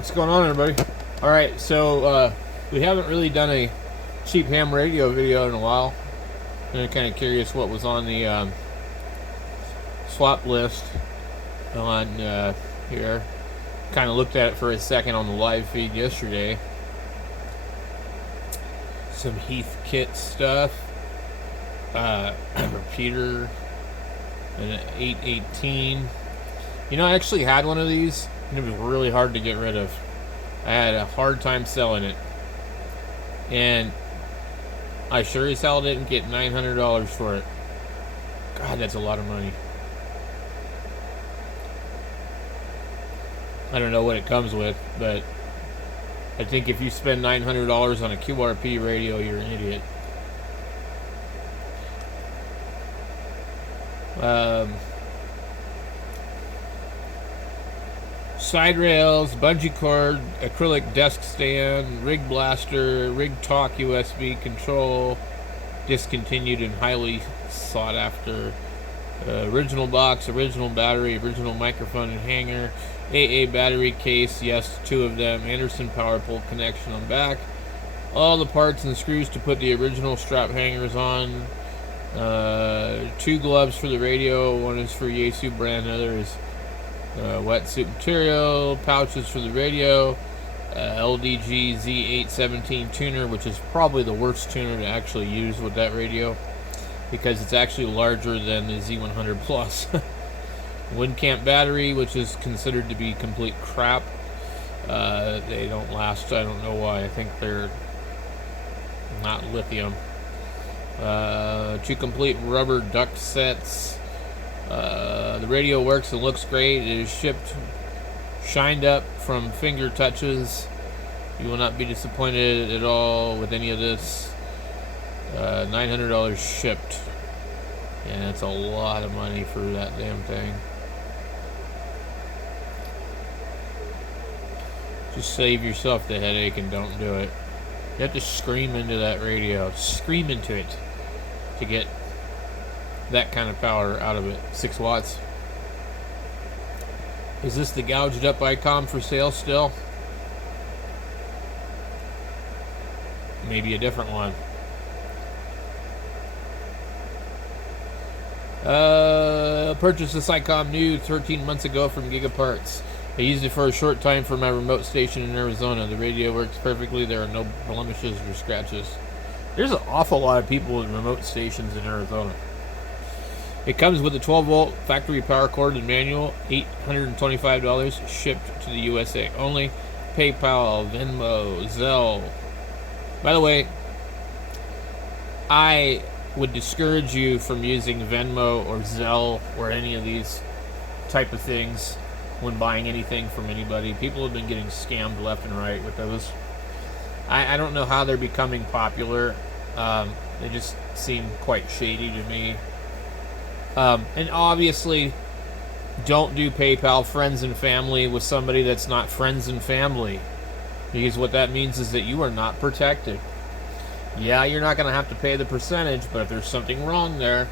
What's going on, everybody? All right, so we haven't really done a cheap ham radio video in a while. I'm kind of curious what was on the swap list on here. Kind of looked at it for a second on the live feed yesterday. Some Heathkit stuff. Repeater. An 818. You know, I actually had one of these, and it was really hard to get rid of. I had a hard time selling it. And I sure as hell didn't get $900 for it. God, that's a lot of money. I don't know what it comes with, but I think if you spend $900 on a QRP radio, you're an idiot. Side rails, bungee cord, acrylic desk stand, rig blaster, rig talk USB control, discontinued and highly sought after. Original box, original battery, original microphone and hanger, AA battery case, yes, 2 of them, Anderson power pole connection on back, all the parts and screws to put the original strap hangers on, 2 gloves for the radio, one is for Yaesu brand, another is wetsuit material, pouches for the radio, LDG Z817 tuner, which is probably the worst tuner to actually use with that radio because it's actually larger than the Z100 Plus. Windcamp battery, which is considered to be complete crap. They don't last. I don't know why. I think they're not lithium. 2 complete rubber duct sets. The radio works and looks great. It is shipped, shined up from finger touches. You will not be disappointed at all with any of this. $900 shipped. And that's a lot of money for that damn thing. Just save yourself the headache and don't do it. You have to scream into that radio. Scream into it to get that kind of power out of it. 6 watts. Is this the gouged up icon for sale still? Maybe a different one. Purchased this ICOM new 13 months ago from Gigaparts. I used it for a short time for my remote station in Arizona. The radio works perfectly. There are no blemishes or scratches. There's an awful lot of people with remote stations in Arizona. It comes with a 12-volt factory power cord and manual, $825, shipped to the USA only. PayPal, Venmo, Zelle. By the way, I would discourage you from using Venmo or Zelle or any of these type of things when buying anything from anybody. People have been getting scammed left and right with those. I don't know how they're becoming popular. They just seem quite shady to me. And obviously, don't do PayPal friends and family with somebody that's not friends and family. Because what that means is that you are not protected. Yeah, you're not going to have to pay the percentage, but if there's something wrong there,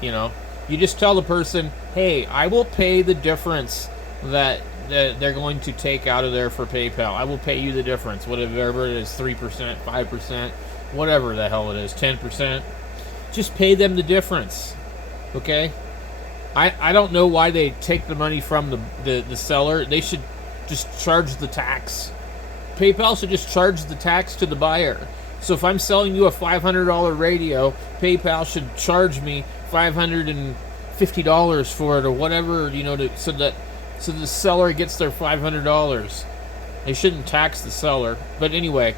you just tell the person, hey, I will pay the difference that they're going to take out of there for PayPal. I will pay you the difference, whatever it is, 3%, 5%, whatever the hell it is, 10%. Just pay them the difference, okay? I don't know why they take the money from the seller. They should just charge the tax. PayPal should just charge the tax to the buyer. So if I'm selling you a $500 radio, PayPal should charge me $550 for it or whatever, so the seller gets their $500. They shouldn't tax the seller. But anyway,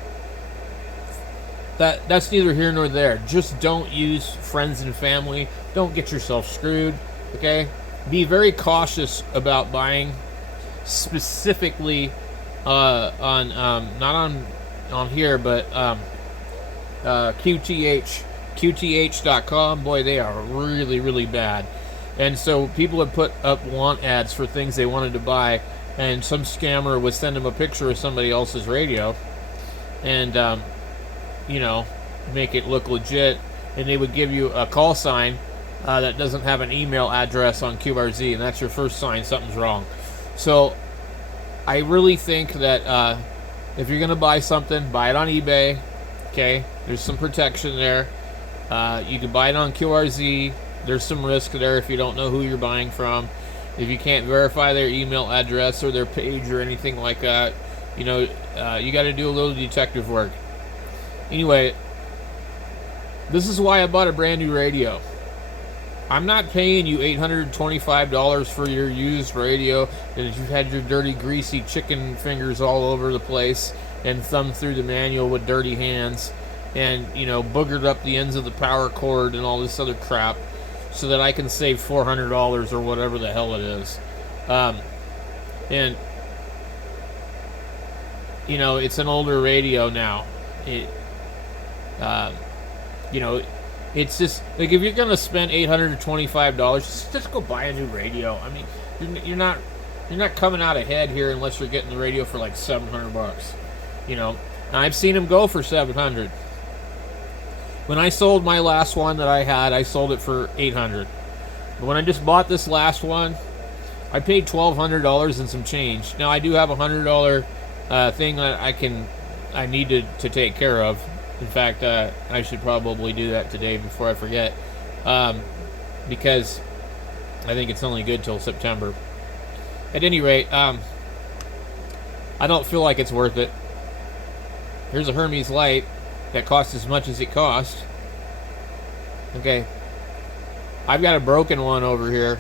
that's neither here nor there. Just don't use friends and family. Don't get yourself screwed, okay? Be very cautious about buying, specifically on not on here, but QTH.com. Boy, they are really, really bad. And so people have put up want ads for things they wanted to buy, and some scammer would send them a picture of somebody else's radio and make it look legit, and they would give you a call sign that doesn't have an email address on QRZ, and that's your first sign something's wrong. So I really think that if you're gonna buy something, buy it on eBay. Okay, there's some protection there. You can buy it on QRZ. There's some risk there if you don't know who you're buying from. If you can't verify their email address or their page or anything like that, you know, you got to do a little detective work. Anyway, this is why I bought a brand new radio. I'm not paying you $825 for your used radio that you've had your dirty, greasy chicken fingers all over the place and thumbed through the manual with dirty hands and, you know, boogered up the ends of the power cord and all this other crap so that I can save $400 or whatever the hell it is. And, you know, it's an older radio now. You know, it's just like if you're gonna spend $825, just go buy a new radio. I mean, you're not coming out ahead here unless you're getting the radio for like $700. You know, and I've seen them go for $700. When I sold my last one that I had, I sold it for $800. But when I just bought this last one, I paid $1,200 and some change. Now I do have $100 thing that I need to take care of. In fact, I should probably do that today before I forget, because I think it's only good till September. At any rate, I don't feel like it's worth it. Here's a Hermes light that costs as much as it cost. Okay, I've got a broken one over here,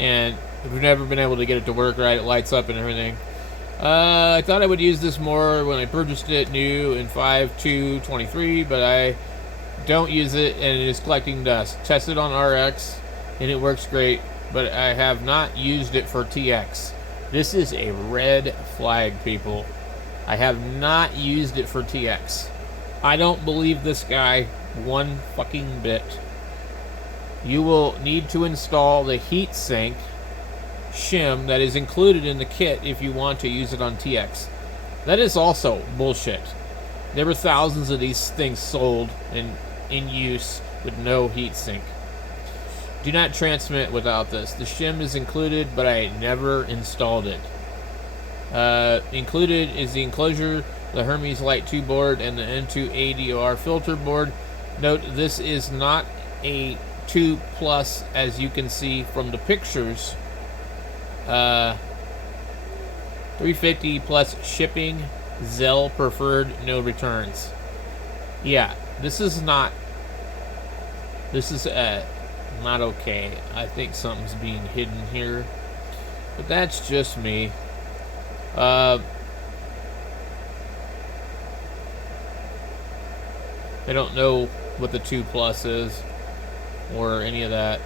and we've never been able to get it to work right. It lights up and everything. I thought I would use this more when I purchased it new in 5/2/23, but I don't use it and it is collecting dust. Tested on RX and it works great, but I have not used it for TX. This is a red flag, people. I have not used it for TX. I don't believe this guy one fucking bit. You will need to install the heatsink shim that is included in the kit if you want to use it on TX. That is also bullshit. There were thousands of these things sold and in use with no heatsink. Do not transmit without this. The shim is included, but I never installed it. Included is the enclosure, the Hermes Light 2 board, and the N2 ADR filter board. Note, this is not a 2 Plus, as you can see from the pictures. $350 plus shipping, Zelle preferred, no returns. Yeah, this is not okay. I think something's being hidden here, but that's just me. I don't know what the 2 Plus is or any of that.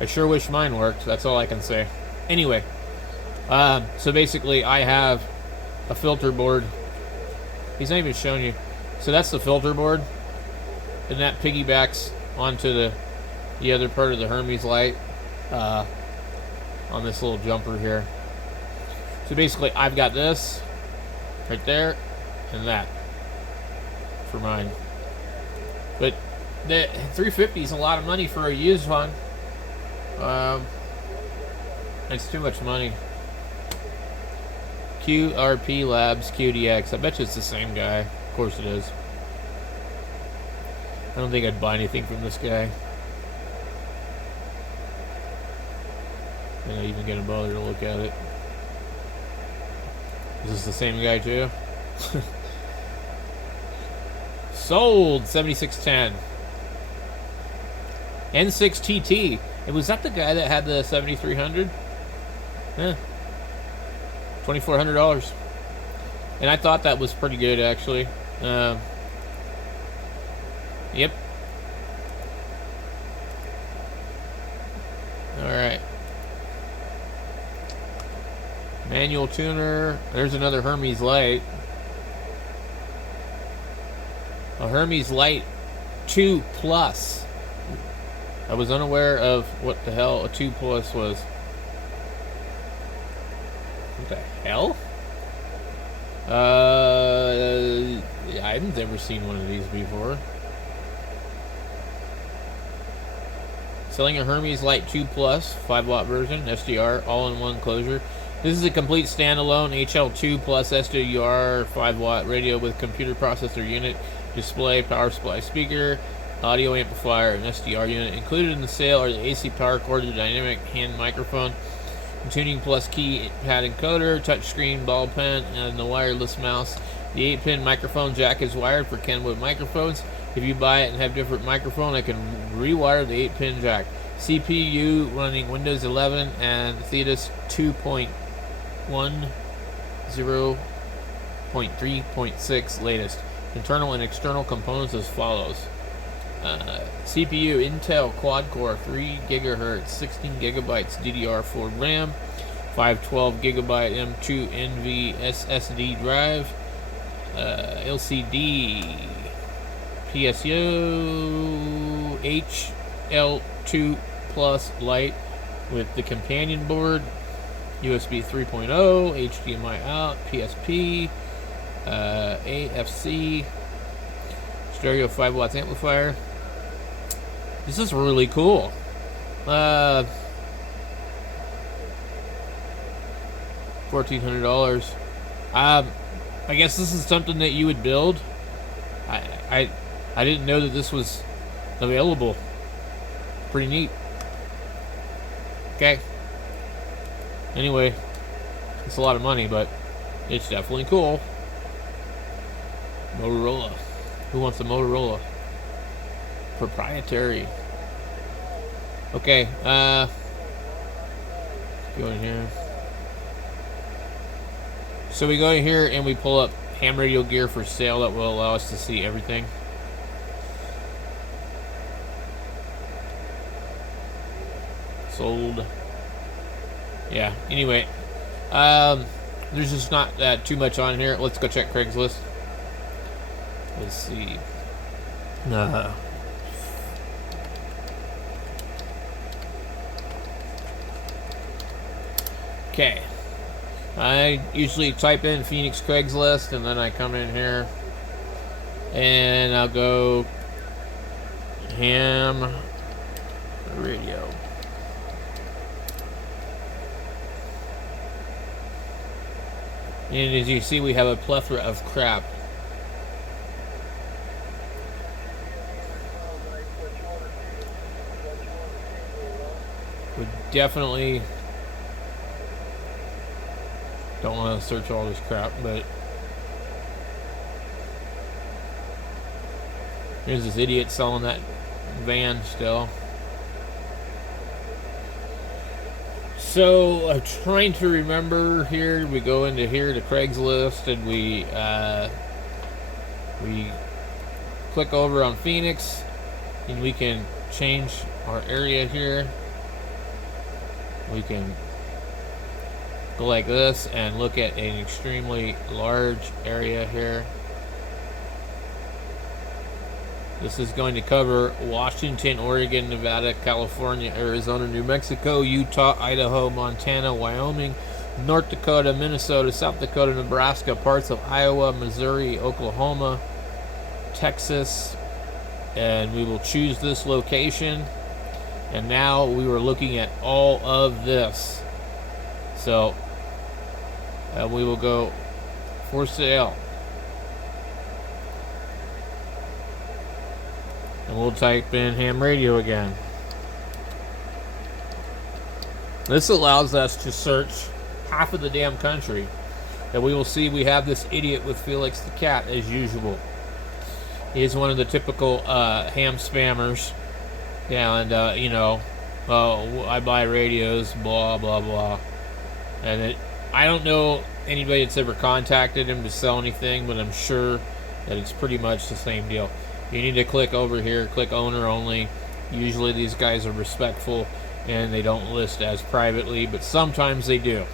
I sure wish mine worked. That's all I can say. Anyway, so basically I have a filter board. He's not even showing you. So that's the filter board, and that piggybacks onto the other part of the Hermes light on this little jumper here. So basically I've got this right there and that for mine. But the $350 is a lot of money for a used one. It's too much money. QRP Labs QDX. I bet you it's the same guy. Of course it is. I don't think I'd buy anything from this guy. I'm not even gonna bother to look at it. Is this the same guy too? Sold 7610. N6TT. And was that the guy that had the 7300? Yeah. $2,400. And I thought that was pretty good, actually. Yep. Alright. Manual tuner. There's another Hermes light. A Hermes light 2 Plus. I was unaware of what the hell a 2 Plus was. What the hell? I've never seen one of these before. Selling a Hermes Lite 2 Plus 5-watt version, SDR, all-in-one closure. This is a complete standalone HL2 Plus SDR 5-watt radio with computer processor unit, display, power supply speaker, audio amplifier, and SDR unit. Included in the sale are the AC power cord, the dynamic hand microphone, tuning plus keypad encoder, touchscreen ball pen, and the wireless mouse. The 8-pin microphone jack is wired for Kenwood microphones. If you buy it and have different microphone, I can rewire the 8-pin jack. CPU running Windows 11 and Thetis 2.10.3.6 latest. Internal and external components as follows. CPU Intel quad-core 3 GHz 16 GB DDR4 RAM, 512 GB M2 NV SSD drive, LCD PSU HL2 Plus Lite with the companion board, USB 3.0, HDMI out, PSP, AFC, stereo 5 watts amplifier. This is really cool. $1,400. I guess this is something that you would build. I didn't know that this was available. Pretty neat. Okay. Anyway, it's a lot of money, but it's definitely cool. Motorola. Who wants a Motorola? Proprietary. Okay, go in here. So we go in here and we pull up ham radio gear for sale that will allow us to see everything. Sold. Yeah, anyway. There's just not too much on here. Let's go check Craigslist. Let's see. Okay. I usually type in Phoenix Craigslist and then I come in here and I'll go ham radio. And as you see, we have a plethora of crap. We definitely don't want to search all this crap, but here's this idiot selling that van still. So I'm trying to remember here. We go into here to Craigslist and we click over on Phoenix and we can change our area here. We can go like this and look at an extremely large area here. This is going to cover Washington, Oregon, Nevada, California, Arizona, New Mexico, Utah, Idaho, Montana, Wyoming, North Dakota, Minnesota, South Dakota, Nebraska, parts of Iowa, Missouri, Oklahoma, Texas, and we will choose this location. And now we were looking at all of this. So we will go for sale. And we'll type in ham radio again. This allows us to search half of the damn country. And we will see we have this idiot with Felix the Cat as usual. He is one of the typical ham spammers. Yeah, and you know, I buy radios, blah blah blah. And I don't know anybody that's ever contacted him to sell anything, but I'm sure that it's pretty much the same deal. You need to click over here, click owner only. Usually these guys are respectful and they don't list as privately, but sometimes they do.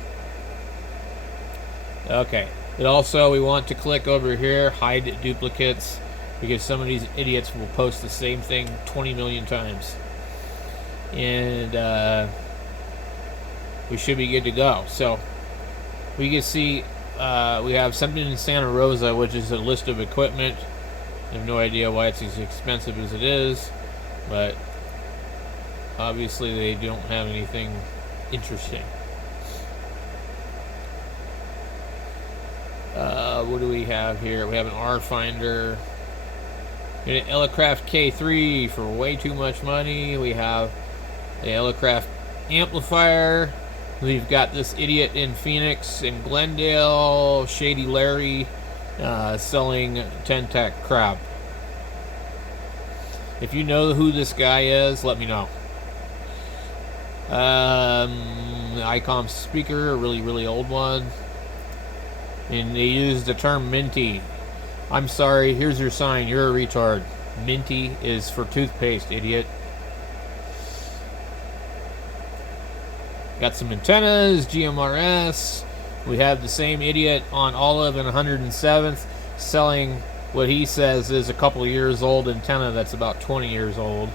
Okay, and also we want to click over here, hide duplicates, because some of these idiots will post the same thing 20 million times. And we should be good to go. So we can see we have something in Santa Rosa, which is a list of equipment. I have no idea why it's as expensive as it is, but Obviously, they don't have anything interesting. What do we have here? We have an R Finder. An Elecraft K3 for way too much money. We have the Elecraft amplifier. We've got this idiot in Phoenix and Glendale, Shady Larry, selling Ten-Tech crap. If you know who this guy is, let me know. ICOM speaker, a really, really old one. And they use the term minty. I'm sorry, here's your sign, you're a retard. Minty is for toothpaste, idiot. Got some antennas, GMRS. We have the same idiot on Olive and 107th selling what he says is a couple of years old antenna that's about 20 years old.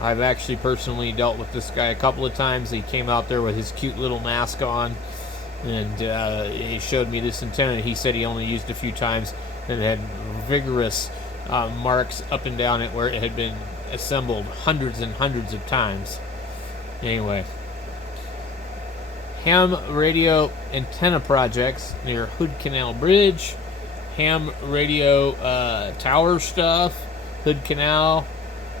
I've actually personally dealt with this guy a couple of times. He came out there with his cute little mask on, and he showed me this antenna. He said he only used a few times, and it had vigorous marks up and down it where it had been assembled hundreds and hundreds of times. Anyway, ham radio antenna projects near Hood Canal Bridge, ham radio tower stuff, Hood Canal.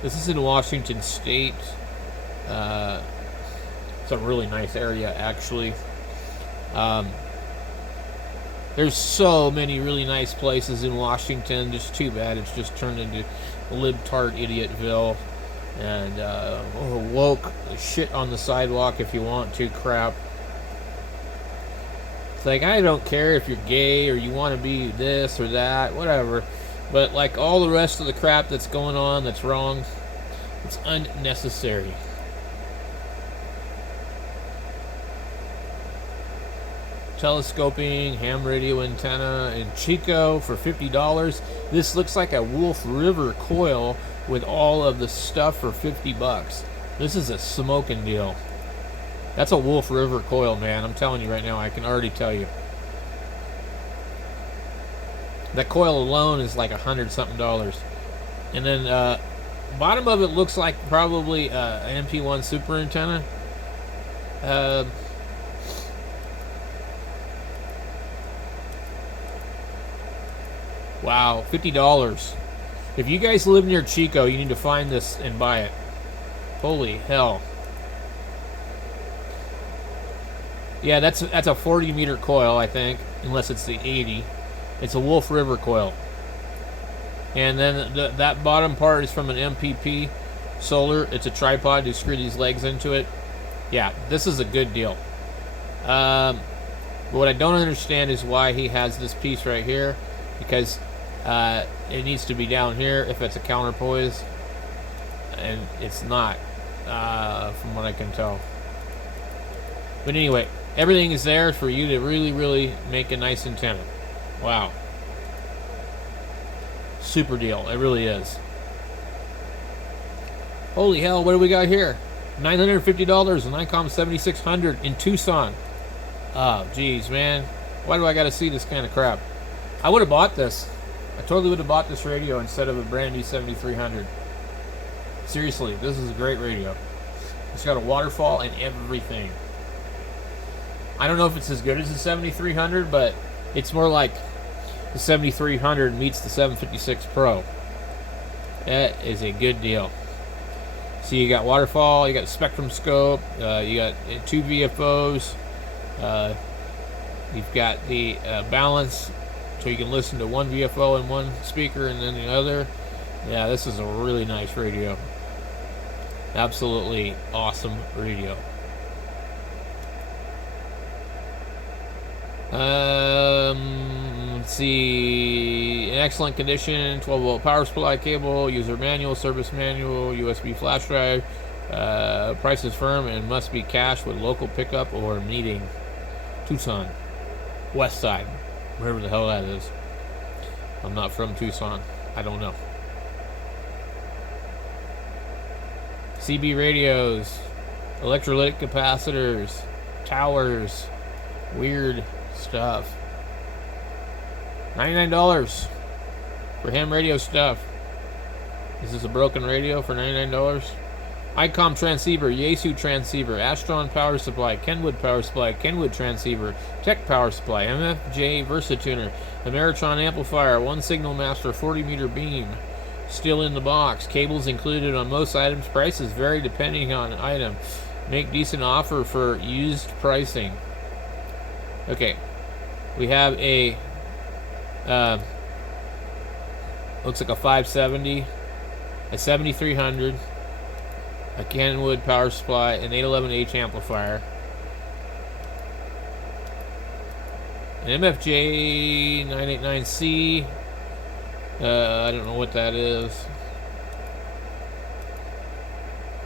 This is in Washington State. It's a really nice area, actually. There's so many really nice places in Washington. Just too bad it's just turned into libtard idiotville. And woke shit on the sidewalk if you want to crap. It's like, I don't care if you're gay or you want to be this or that, whatever. But like all the rest of the crap that's going on that's wrong, it's unnecessary. Telescoping ham radio antenna in Chico for $50. This looks like a Wolf River coil with all of the stuff for $50. This is a smoking deal. That's a Wolf River coil, man. I'm telling you right now, I can already tell you. That coil alone is like $100-something. And then bottom of it looks like probably an MP1 super antenna. Wow, $50. If you guys live near Chico, you need to find this and buy it. Holy hell. Yeah, that's a 40-meter coil, I think, unless it's the 80. It's a Wolf River coil. And then that bottom part is from an MPP solar. It's a tripod to screw these legs into it. Yeah, this is a good deal. But what I don't understand is why he has this piece right here, because it needs to be down here if it's a counterpoise, and it's not, from what I can tell. But anyway, everything is there for you to really, really make a nice antenna. Wow. Super deal. It really is. Holy hell, what do we got here? $950, an ICOM 7600 in Tucson. Oh, geez, man. Why do I got to see this kind of crap? I would have bought this. I totally would have bought this radio instead of a brand new 7300. Seriously, this is a great radio. It's got a waterfall and everything. I don't know if it's as good as the 7300, but it's more like the 7300 meets the 756 Pro. That is a good deal. So you got waterfall, you got spectrum scope, you got 2 VFOs, you've got the balance, so you can listen to one VFO in one speaker and then the other. Yeah, this is a really nice radio. Absolutely awesome radio. Let's see. In excellent condition, 12-volt power supply cable, user manual, service manual, USB flash drive. Price is firm and must be cash with local pickup or meeting. Tucson, West Side, wherever the hell that is. I'm not from Tucson. I don't know. CB radios, electrolytic capacitors, towers, weird stuff. $99 for ham radio stuff. Is this a broken radio for $99? ICOM transceiver, Yaesu transceiver, Astron power supply, Kenwood power supply, Kenwood transceiver, Tech power supply, MFJ Versatuner, Ameritron amplifier, one signal master, 40-meter beam. Still in the box. Cables included on most items. Prices vary depending on item. Make decent offer for used pricing. Okay. We have a looks like a 570, a 7300, a Kenwood power supply, an 811H amplifier, an MFJ 989C. I don't know what that is.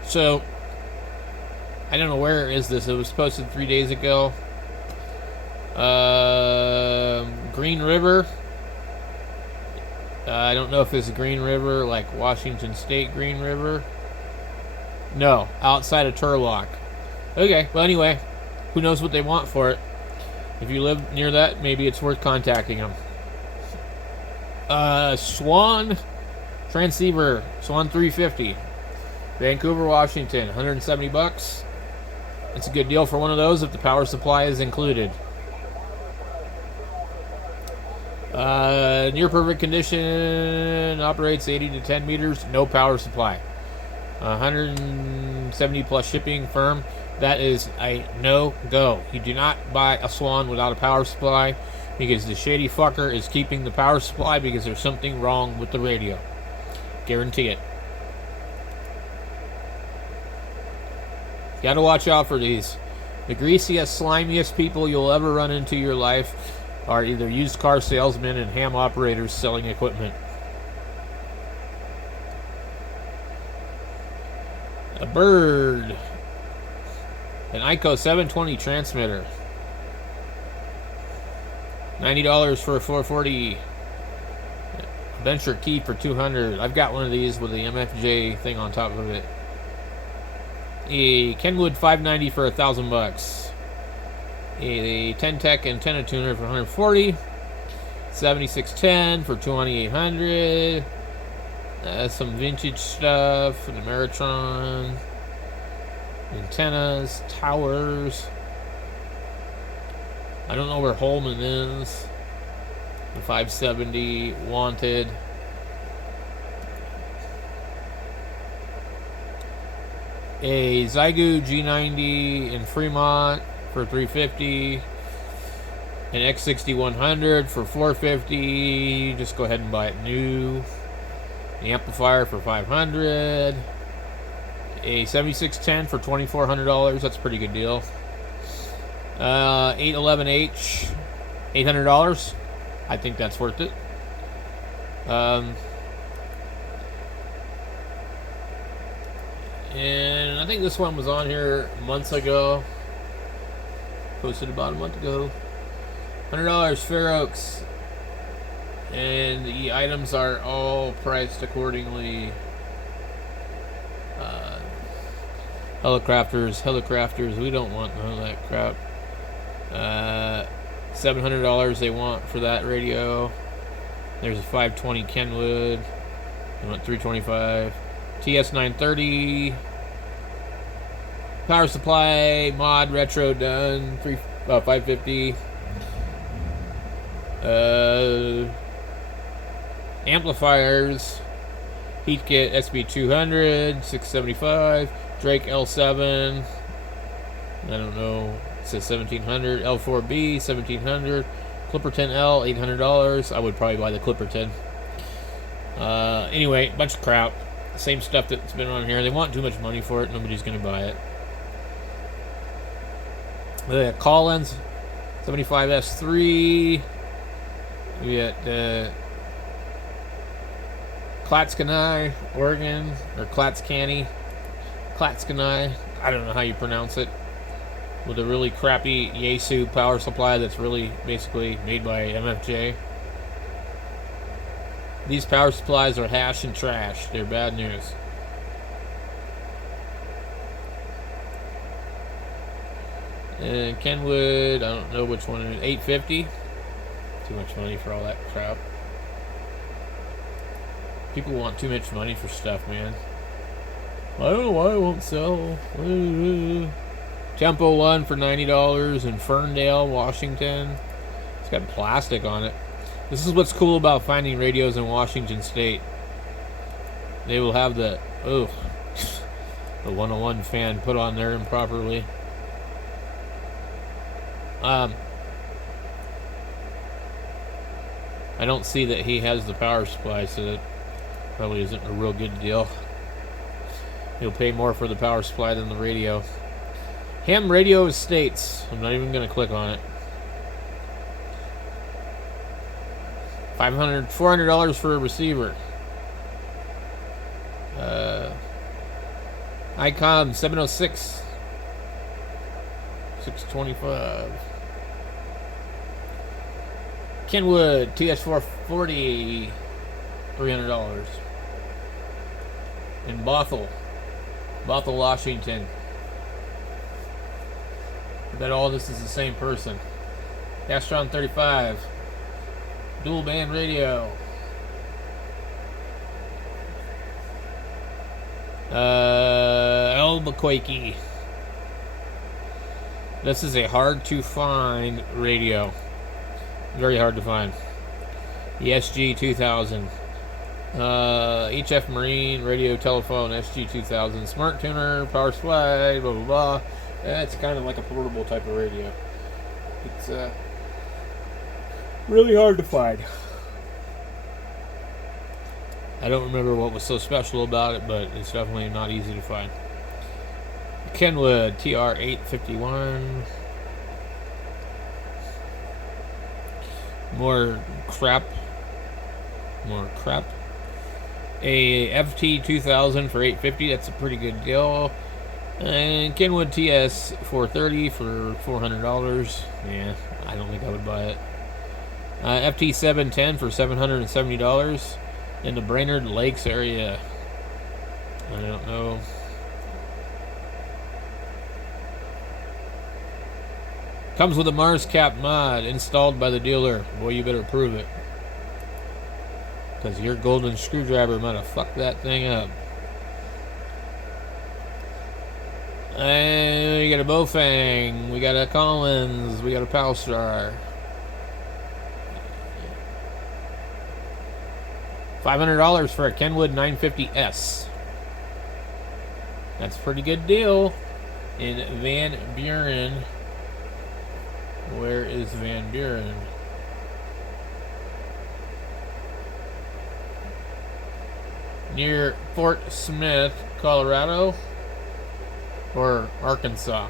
So, I don't know where is this. It was posted 3 days ago. Green River. I don't know if it's Green River, like Washington State Green River. No, outside of Turlock. Okay, well anyway, who knows what they want for it. If you live near that, maybe it's worth contacting them. Swan transceiver, Swan 350, Vancouver, Washington, 170 bucks. It's a good deal for one of those if the power supply is included. Near perfect condition, operates 80 to 10 meters, no power supply. 170 plus shipping, firm. That is a no-go. You do not buy a Swan without a power supply, because the shady fucker is keeping the power supply because there's something wrong with the radio. Guarantee it. Gotta watch out for these. The greasiest, slimiest people you'll ever run into in your life are either used car salesmen and ham operators selling equipment. A bird. An ICO 720 transmitter. $90 for a 440. Venture key for $200. I've got one of these with the MFJ thing on top of it. A Kenwood 590 for $1,000. A Ten-Tech antenna tuner for $140. 7610 for $2,800. Some vintage stuff. An Ameritron. Antennas. Towers. I don't know where Holman is. The 570 wanted. A Zygu G90 in Fremont for $350. An X6100 for $450. Just go ahead and buy it new. An amplifier for $500. A 7610 for $2,400. That's a pretty good deal. 811H, $800. I think that's worth it. And I think this one was on here months ago. Posted about a month ago. $100 Fair Oaks. And the items are all priced accordingly. Helicrafters, we don't want none of that crap. $700 they want for that radio. There's a 520 Kenwood. They want $325. TS930. Power supply, mod, retro done, $550. Amplifiers, heat kit SB200, $675. Drake L7, I don't know, it says $1,700. L4B, $1,700. Clipperton L, $800. I would probably buy the Clipperton. Anyway, bunch of crap. Same stuff that's been on here. They want too much money for it. Nobody's going to buy it. Collins, 75S3. We got Klatskanai, Oregon, or Klatskanai. Klatskanai, I don't know how you pronounce it, with a really crappy Yaesu power supply that's really basically made by MFJ. These power supplies are hash and trash. They're bad news. And Kenwood, I don't know which one it is. $850. Too much money for all that crap. People want too much money for stuff, man. I don't know why it won't sell. Tempo 1 for $90 in Ferndale, Washington. It's got plastic on it. This is what's cool about finding radios in Washington State. They will have the 101 fan put on there improperly. I don't see that he has the power supply, so that probably isn't a real good deal. He'll pay more for the power supply than the radio. Ham Radio Estates. I'm not even going to click on it. $400 for a receiver. ICOM 706. 625. Kenwood TS440. $300. In Bothell, Washington. I bet all this is the same person. Astron 35. Dual band radio. Albuquerque. This is a hard to find radio. Very hard to find. The SG 2000. HF Marine radio telephone SG 2000. Smart tuner, power supply, blah blah blah. It's kind of like a portable type of radio. It's really hard to find. I don't remember what was so special about it, but it's definitely not easy to find. Kenwood TR851. More crap. A FT2000 for $850. That's a pretty good deal. And Kenwood TS430 for $400. Yeah, I don't think I would buy it. FT710 for $770 in the Brainerd Lakes area. I don't know. Comes with a Mars Cap mod installed by the dealer. Boy, you better prove it, because your golden screwdriver might have fucked that thing up. And we got a Bofang, we got a Collins, we got a Palstar. $500 for a Kenwood 950S. That's a pretty good deal in Van Buren. Where is Van Buren? Near Fort Smith, Colorado, or Arkansas?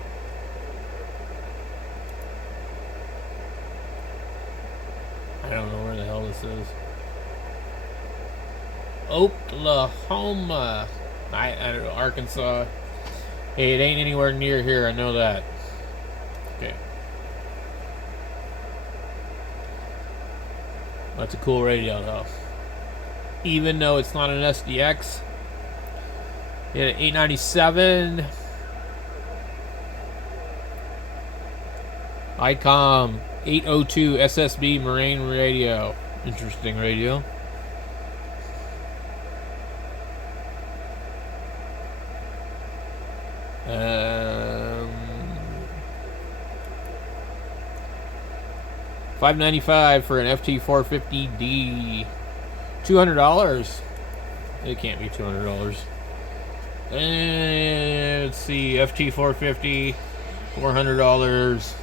I don't know where the hell this is. Oklahoma. I don't know, Arkansas. Hey, it ain't anywhere near here, I know that. Okay. That's a cool radio though. Even though it's not an SDX. We had an 897 ICOM 802 SSB Marine radio. Interesting radio. $595 for an FT450D. $200. It can't be $200. And let's see, FT450, $400.